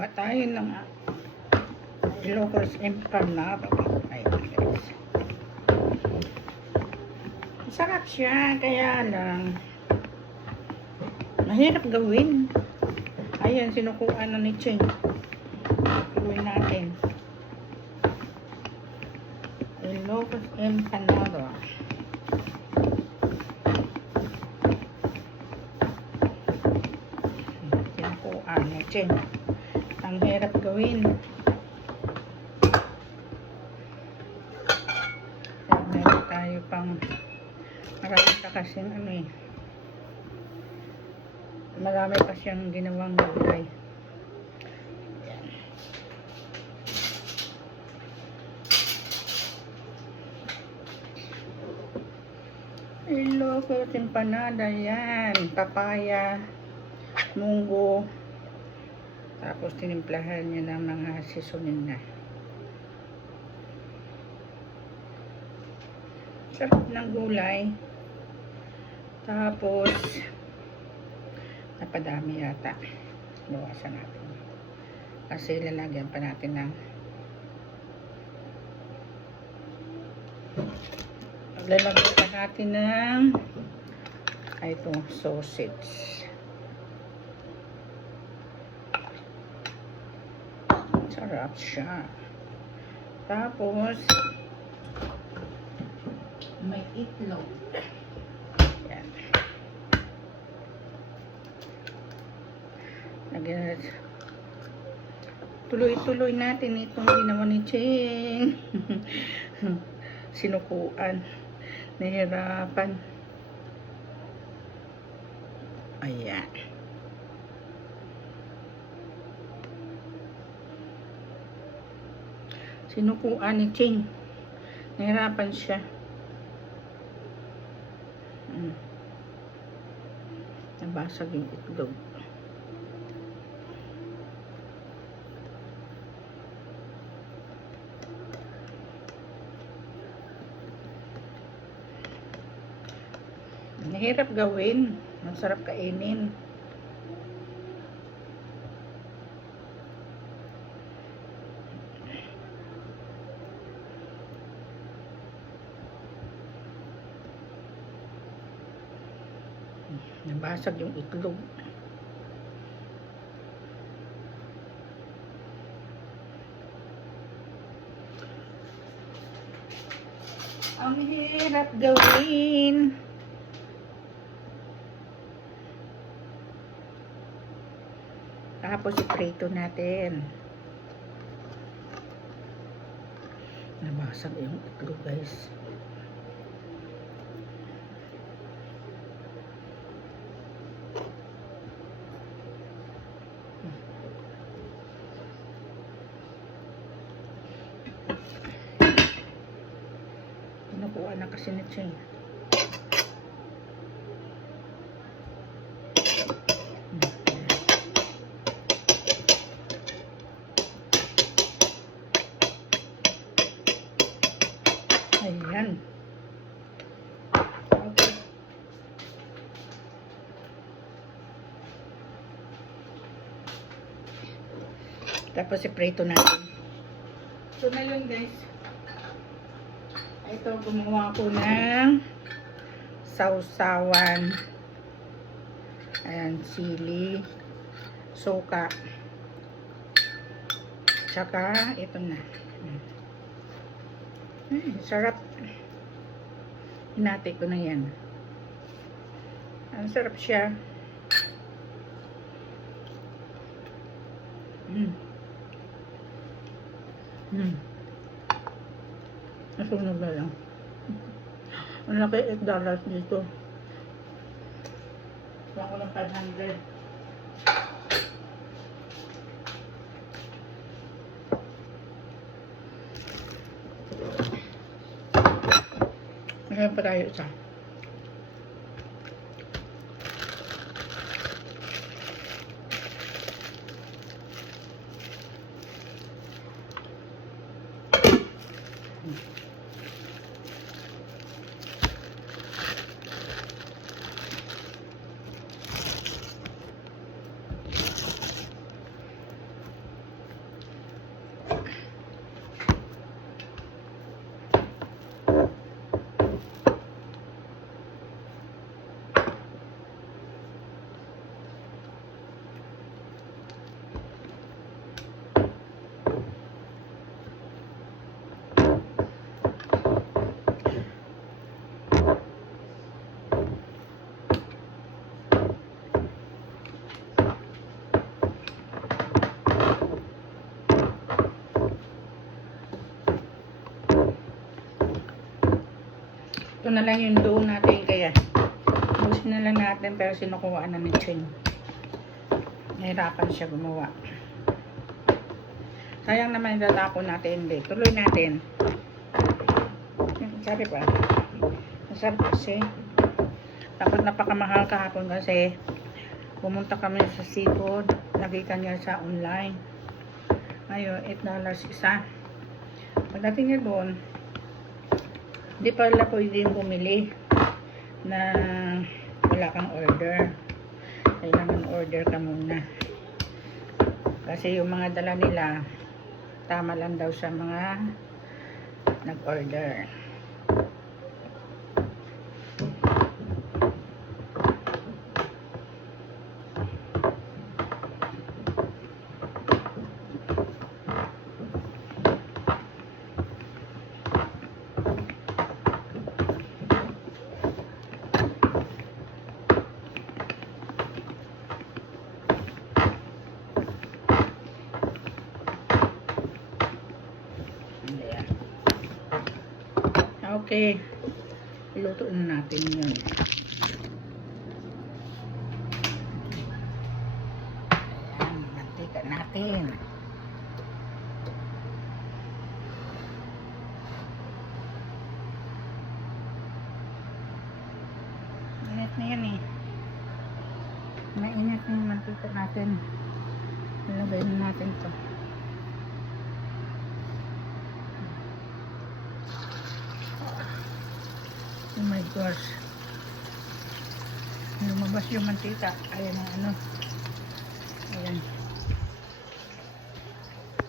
Gawa tayo ng Ilocos empanado. Ayan guys. Sarap siya, kaya lang mahirap gawin. Ayan, sinukuan na ni Ching. Gawin natin Ilocos empanado. Sinukuan ni Ching. Ang hirap gawin. Meron tayo pang marami pa kasing marami pa siyang ginawang gulay. Ilocos empanada yan. Papaya, munggo, tapos tinimplahan niya ng mga seasoning na. Sarap ng gulay. Tapos napadami yata. Bawasan natin. Kasi lalagyan pa natin ng lalagyan pa natin ng itong sausage. Sarap siya. Tapos may itlog. Yan. Tuloy-tuloy natin itong ginawa ni Ching. Sinukuan. Nahirapan. Ayan. Sinukuan ni Ching. Nahirapan siya. Nabasag yung itlog. Nahirap gawin. Masarap kainin. Nabasag yung itlog. Ang hirap gawin. Tapos iprito natin. Nabasag yung itlog guys. Nakuha na kasi na siya. Ayan. Okay. Tapos iprito natin. So na yun guys. Ito, gumawa ko ng sausawan. Ayan, sili, suka. Tsaka, ito na. Sarap. Hinati ko na yan. Ang sarap siya. Nasunog na lang. Ang laki $8 dito. Kuha ko ng 500. Ngayon pa tayo isa. Ito na lang yung dough natin, kaya busin na lang natin, pero sinukuha na ni Ching. Nahirapan siya gumawa. Sayang naman itatapon natin, hindi. Tuloy natin. Sabi pa, masarap kasi. Tapos napakamahal kahapon kasi pumunta kami sa seafood, nakita niya sa online. Ngayon, $8 isa. Pagdating niya doon, hindi pala pwedeng bumili na wala kang order. Kailangan order ka muna. Kasi yung mga dala nila, tama lang daw sa mga nag-order. Ayan. Okay. Iluto na natin yun. Ayan, mantika natin. Init na yan eh. Mainit na yung mantika natin. Ilagay na natin to. Oh my gosh. Lumabas yung mantika. Ayan ang ano. Ayan.